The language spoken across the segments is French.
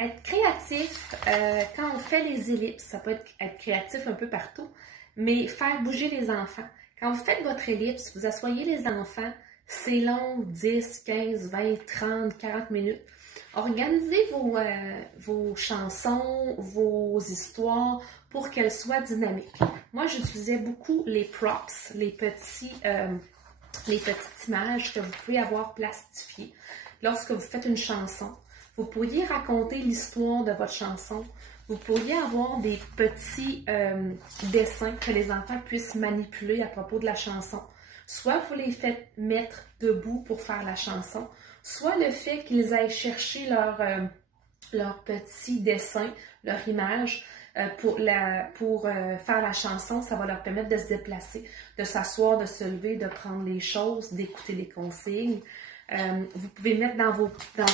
Être créatif, quand on fait les ellipses, ça peut être créatif un peu partout, mais faire bouger les enfants. Quand vous faites votre ellipse, vous asseyez les enfants, c'est long, 10, 15, 20, 30, 40 minutes. Organisez vos chansons, vos histoires pour qu'elles soient dynamiques. Moi, j'utilisais beaucoup les props, les petites images que vous pouvez avoir plastifiées. Lorsque vous faites une chanson, vous pourriez raconter l'histoire de votre chanson. Vous pourriez avoir des petits dessins que les enfants puissent manipuler à propos de la chanson. Soit vous les faites mettre debout pour faire la chanson, soit le fait qu'ils aillent chercher leur petit dessin, leur image pour faire la chanson, ça va leur permettre de se déplacer, de s'asseoir, de se lever, de prendre les choses, d'écouter les consignes. Vous pouvez mettre dans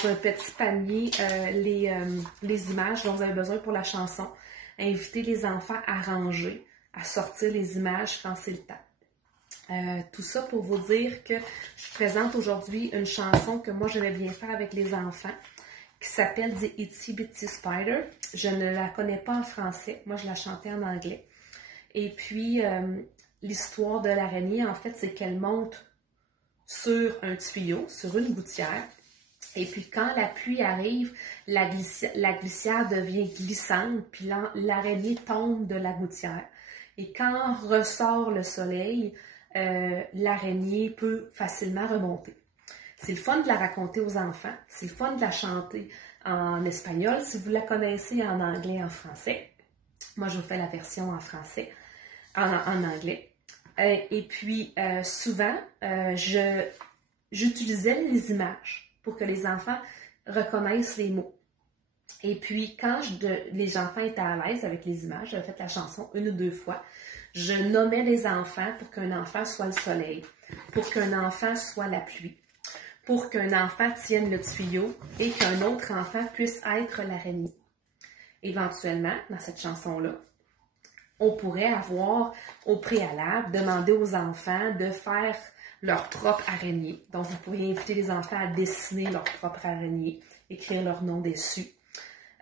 un petit panier les images dont vous avez besoin pour la chanson. Inviter les enfants à ranger, à sortir les images quand c'est le temps. Tout ça pour vous dire que je présente aujourd'hui une chanson que moi j'aimais bien faire avec les enfants qui s'appelle The Itsy Bitsy Spider. Je ne la connais pas en français, moi je la chantais en anglais. Et puis l'histoire de l'araignée, en fait, c'est qu'elle monte sur un tuyau, sur une gouttière. Et puis quand la pluie arrive, la glissière devient glissante, puis l'araignée tombe de la gouttière. Et quand ressort le soleil, l'araignée peut facilement remonter. C'est le fun de la raconter aux enfants, c'est le fun de la chanter en espagnol, si vous la connaissez en anglais, en français. Moi, je vous fais la version en français, en anglais. Et puis, souvent, j'utilisais les images pour que les enfants reconnaissent les mots. Et puis, quand les enfants étaient à l'aise avec les images, j'avais fait la chanson une ou deux fois, je nommais les enfants pour qu'un enfant soit le soleil, pour qu'un enfant soit la pluie, pour qu'un enfant tienne le tuyau et qu'un autre enfant puisse être l'araignée. Éventuellement, dans cette chanson-là, on pourrait avoir au préalable demandé aux enfants de faire leur propre araignée. Donc, vous pourriez inviter les enfants à dessiner leur propre araignée, écrire leur nom dessus.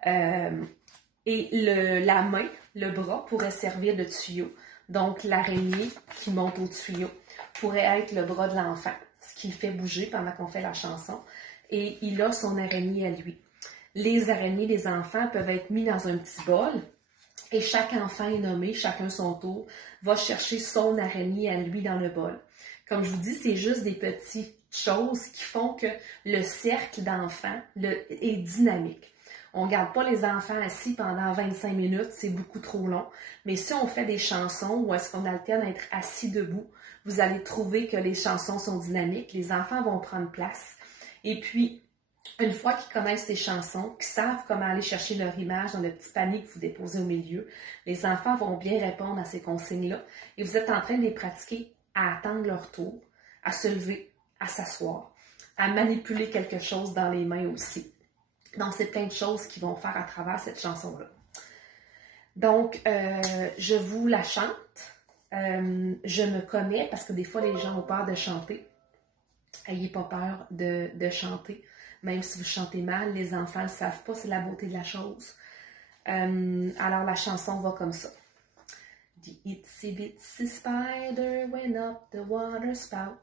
Et la main, le bras, pourrait servir de tuyau. Donc, l'araignée qui monte au tuyau pourrait être le bras de l'enfant, ce qui le fait bouger pendant qu'on fait la chanson. Et il a son araignée à lui. Les araignées des enfants peuvent être mis dans un petit bol. Et chaque enfant est nommé, chacun son tour, va chercher son araignée à lui dans le bol. Comme je vous dis, c'est juste des petites choses qui font que le cercle d'enfants est dynamique. On ne garde pas les enfants assis pendant 25 minutes, c'est beaucoup trop long. Mais si on fait des chansons où est-ce qu'on alterne à être assis debout, vous allez trouver que les chansons sont dynamiques, les enfants vont prendre place. Et puis, une fois qu'ils connaissent ces chansons, qu'ils savent comment aller chercher leur image dans le petit panier que vous déposez au milieu, les enfants vont bien répondre à ces consignes-là et vous êtes en train de les pratiquer à attendre leur tour, à se lever, à s'asseoir, à manipuler quelque chose dans les mains aussi. Donc, c'est plein de choses qu'ils vont faire à travers cette chanson-là. Donc, je vous la chante. Je me connais parce que des fois, les gens ont peur de chanter. Ayez pas peur de chanter. Même si vous chantez mal, les enfants ne le savent pas, c'est la beauté de la chose. Alors la chanson va comme ça. The itsy bitsy spider went up the water spout.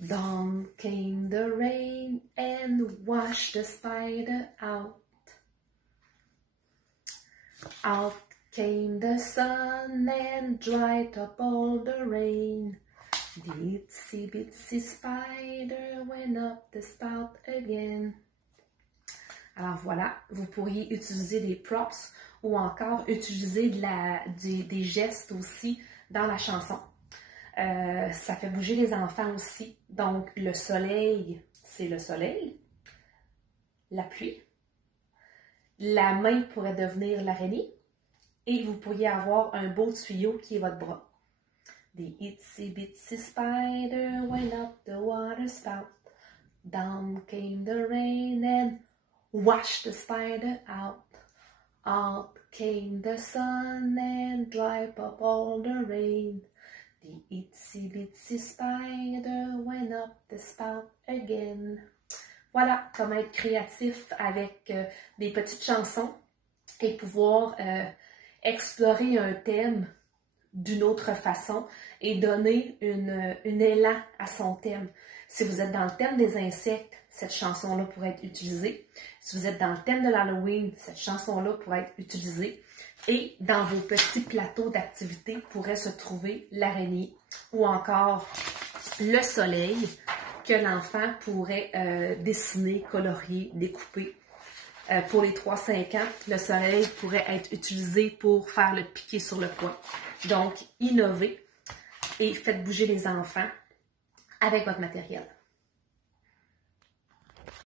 Down came the rain and washed the spider out. Out came the sun and dried up all the rain. The itsy bitsy spider went up the spout again. Alors voilà, vous pourriez utiliser des props ou encore utiliser des gestes aussi dans la chanson. Ça fait bouger les enfants aussi. Donc le soleil, c'est le soleil. La pluie. La main pourrait devenir l'araignée. Et vous pourriez avoir un beau tuyau qui est votre bras. The itsy bitsy spider went up the water spout. Down came the rain and washed the spider out. Out came the sun and dried up all the rain. The itsy bitsy spider went up the spout again. voilà, comment être créatif avec des petites chansons et pouvoir explorer un thème d'une autre façon et donner une élan à son thème. Si vous êtes dans le thème des insectes, cette chanson-là pourrait être utilisée. Si vous êtes dans le thème de l'Halloween, cette chanson-là pourrait être utilisée. Et dans vos petits plateaux d'activité pourrait se trouver l'araignée ou encore le soleil que l'enfant pourrait dessiner, colorier, découper. Pour les 3-5 ans, le soleil pourrait être utilisé pour faire le piqué sur le coin. Donc, innovez et faites bouger les enfants avec votre matériel.